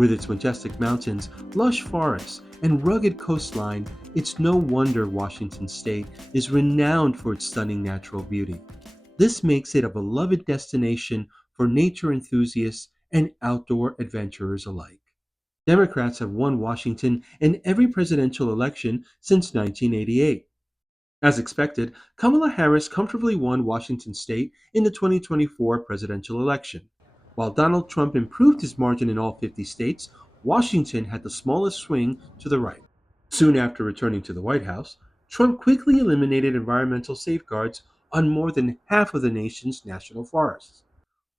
With its majestic mountains, lush forests, and rugged coastline, it's no wonder Washington State is renowned for its stunning natural beauty. This makes it a beloved destination for nature enthusiasts and outdoor adventurers alike. Democrats have won Washington in every presidential election since 1988. As expected, Kamala Harris comfortably won Washington state in the 2024 presidential election. While Donald Trump improved his margin in all 50 states, Washington had the smallest swing to the right. Soon after returning to the White House, Trump quickly eliminated environmental safeguards on more than half of the nation's national forests,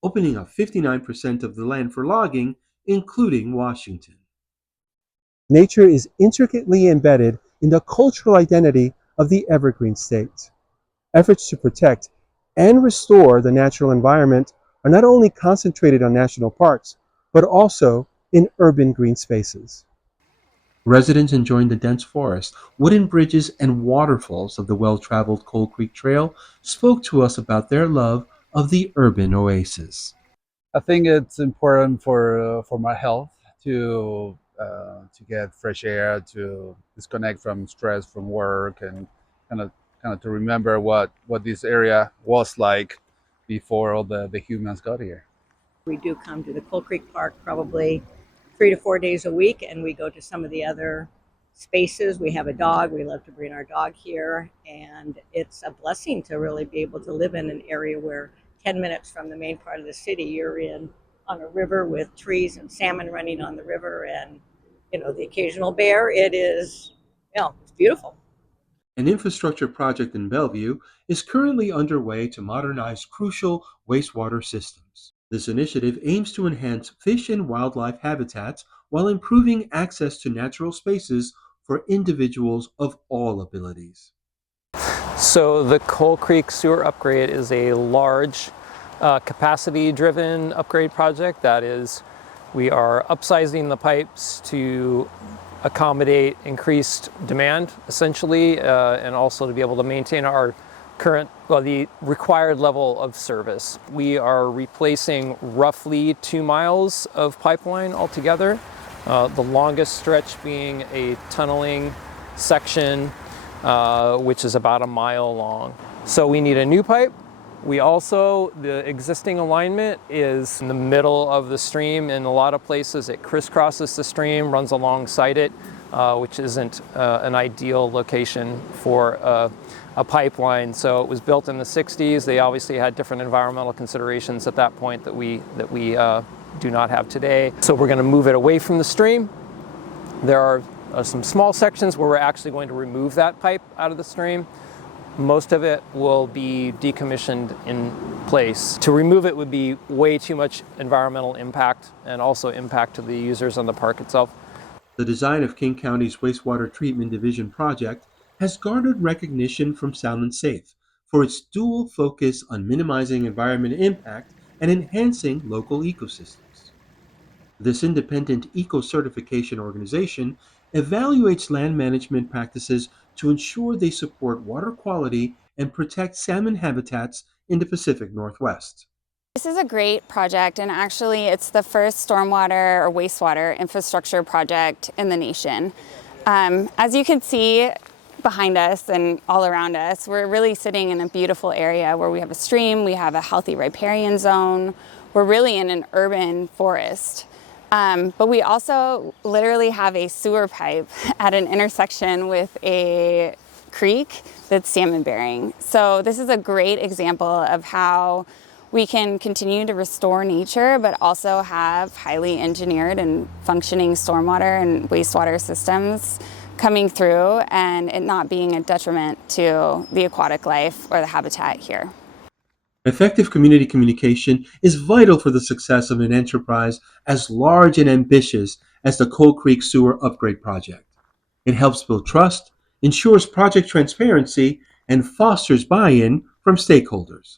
opening up 59% of the land for logging, including Washington. Nature is intricately embedded in the cultural identity of the evergreen state. Efforts to protect and restore the natural environment are not only concentrated on national parks, but also in urban green spaces. Residents enjoying the dense forest, wooden bridges, and waterfalls of the well-traveled Cold Creek Trail spoke to us about their love of the urban oasis. I think it's important for my health to get fresh air, to disconnect from stress from work, and kind of to remember what this area was like before all the humans got here. We do come to the Coal Creek Park probably 3 to 4 days a week, and we go to some of the other spaces. We have a dog. We love to bring our dog here, and it's a blessing to really be able to live in an area where 10 minutes from the main part of the city, you're in on a river with trees and salmon running on the river, and the occasional bear. It is, it's beautiful. An infrastructure project in Bellevue is currently underway to modernize crucial wastewater systems. This initiative aims to enhance fish and wildlife habitats while improving access to natural spaces for individuals of all abilities. So the Coal Creek sewer upgrade is a large capacity-driven upgrade project. That is, we are upsizing the pipes to accommodate increased demand, essentially, and also to be able to maintain our the required level of service. We are replacing roughly 2 miles of pipeline altogether, the longest stretch being a tunneling section, which is about 1 mile long. So we need a new pipe. The existing alignment is in the middle of the stream. In a lot of places it crisscrosses the stream, runs alongside it, which isn't an ideal location for a pipeline. So it was built in the 60s. They obviously had different environmental considerations at that point that we do not have today. So we're going to move it away from the stream. There are some small sections where we're actually going to remove that pipe out of the stream. Most of it will be decommissioned in place. To remove it would be way too much environmental impact and also impact to the users on the park itself. The design of King County's wastewater treatment division project has garnered recognition from Sound and Safe for its dual focus on minimizing environmental impact and enhancing local ecosystems. This independent eco-certification organization evaluates land management practices to ensure they support water quality and protect salmon habitats in the Pacific Northwest. This is a great project, and actually it's the first stormwater or wastewater infrastructure project in the nation. As you can see behind us and all around us, we're really sitting in a beautiful area where we have a stream, we have a healthy riparian zone, we're really in an urban forest. But we also literally have a sewer pipe at an intersection with a creek that's salmon bearing. So this is a great example of how we can continue to restore nature, but also have highly engineered and functioning stormwater and wastewater systems coming through, and it not being a detriment to the aquatic life or the habitat here. Effective community communication is vital for the success of an enterprise as large and ambitious as the Coal Creek Sewer Upgrade Project. It helps build trust, ensures project transparency, and fosters buy-in from stakeholders.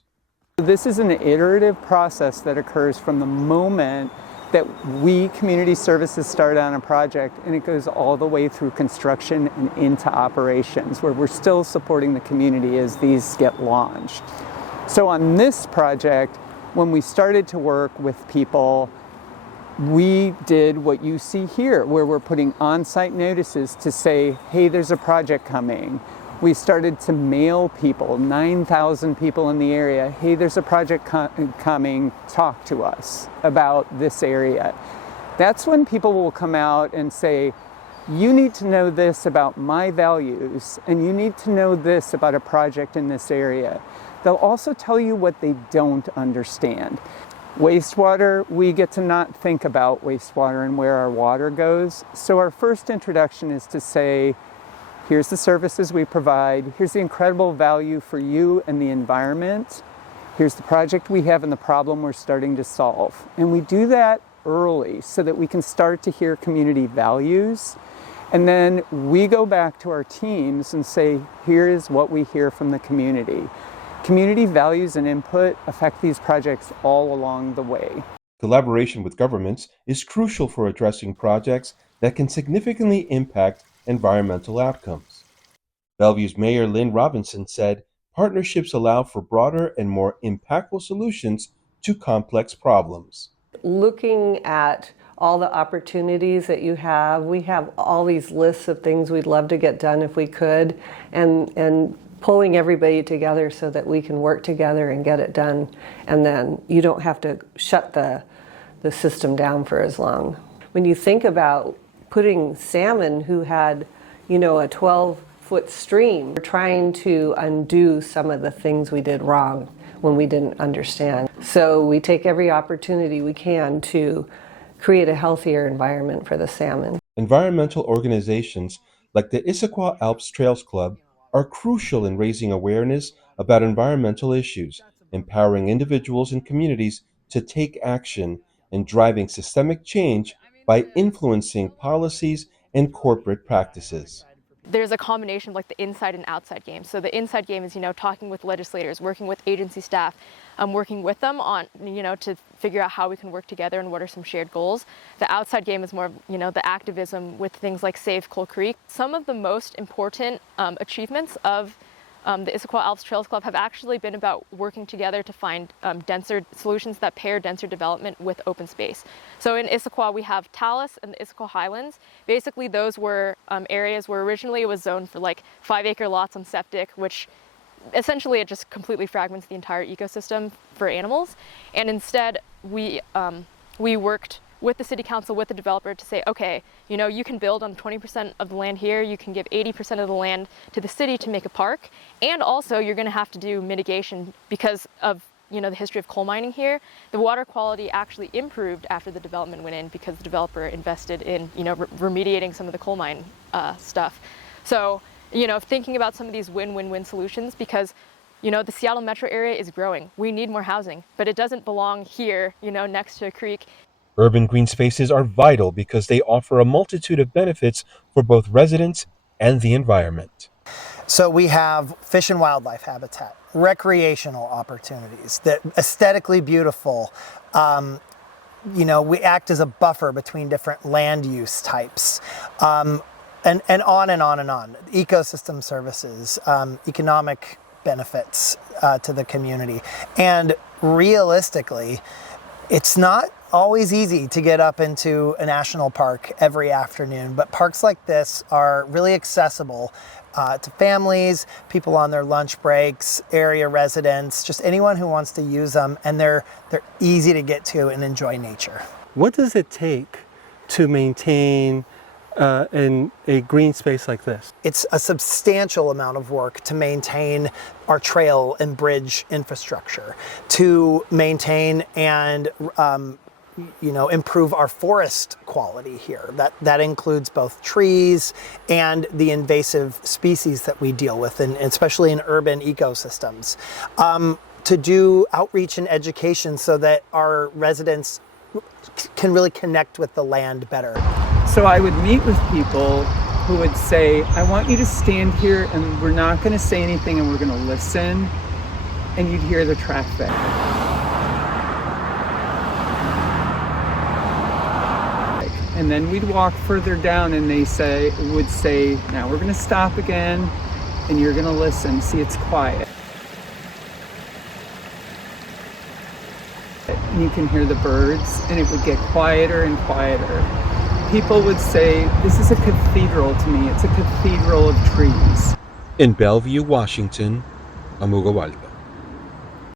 This is an iterative process that occurs from the moment that we community services start on a project, and it goes all the way through construction and into operations, where we're still supporting the community as these get launched. So on this project, when we started to work with people, We did what you see here, where we're putting on-site notices to say, hey, there's a project coming. We started to mail people, 9,000 people in the area, hey, there's a project coming, talk to us about this area. That's when people will come out and say, you need to know this about my values, and you need to know this about a project in this area. They'll also tell you what they don't understand. Wastewater, we get to not think about wastewater and where our water goes. So our first introduction is to say, here's the services we provide, here's the incredible value for you and the environment, here's the project we have and the problem we're starting to solve. And we do that early so that we can start to hear community values. And then we go back to our teams and say, here is what we hear from the community. Community values and input affect these projects all along the way. Collaboration with governments is crucial for addressing projects that can significantly impact environmental outcomes. Bellevue's Mayor Lynn Robinson said, partnerships allow for broader and more impactful solutions to complex problems. Looking at all the opportunities that you have, we have all these lists of things we'd love to get done if we could, and pulling everybody together so that we can work together and get it done, and then you don't have to shut the system down for as long. When you think about putting salmon who had, a 12-foot stream, we're trying to undo some of the things we did wrong when we didn't understand. So we take every opportunity we can to create a healthier environment for the salmon. Environmental organizations like the Issaquah Alps Trails Club are crucial in raising awareness about environmental issues, empowering individuals and communities to take action, and driving systemic change by influencing policies and corporate practices. There's a combination of like the inside and outside game. So the inside game is, talking with legislators, working with agency staff, working with them on, to figure out how we can work together and what are some shared goals. The outside game is more of, the activism with things like Save Coal Creek. Some of the most important achievements of the Issaquah Alps Trails Club have actually been about working together to find denser solutions that pair denser development with open space. So in Issaquah, we have Talus and the Issaquah Highlands. Basically, those were areas where originally it was zoned for like 5-acre lots on septic, which essentially it just completely fragments the entire ecosystem for animals. And instead, we worked with the city council, with the developer to say, okay, you can build on 20% of the land here, you can give 80% of the land to the city to make a park, and also you're gonna have to do mitigation because of the history of coal mining here. The water quality actually improved after the development went in because the developer invested in remediating some of the coal mine stuff. So thinking about some of these win-win-win solutions, because the Seattle metro area is growing. We need more housing, but it doesn't belong here, next to a creek. Urban green spaces are vital because they offer a multitude of benefits for both residents and the environment. So we have fish and wildlife habitat, recreational opportunities, that aesthetically beautiful. We act as a buffer between different land use types. And on and on and on. Ecosystem services, economic benefits to the community. And realistically, it's not always easy to get up into a national park every afternoon, but parks like this are really accessible to families, people on their lunch breaks, area residents, just anyone who wants to use them, and they're easy to get to and enjoy nature. What does it take to maintain a green space like this? It's a substantial amount of work to maintain our trail and bridge infrastructure, to maintain and improve our forest quality here. That includes both trees and the invasive species that we deal with, and especially in urban ecosystems. To do outreach and education so that our residents can really connect with the land better. So I would meet with people who would say, I want you to stand here and we're not going to say anything and we're going to listen, and you'd hear the traffic. And then we'd walk further down and they would say, now we're going to stop again and you're going to listen, see it's quiet. and you can hear the birds, and it would get quieter and quieter. People would say, this is a cathedral to me. It's a cathedral of trees. In Bellevue, Washington, I'm Hugo Walter.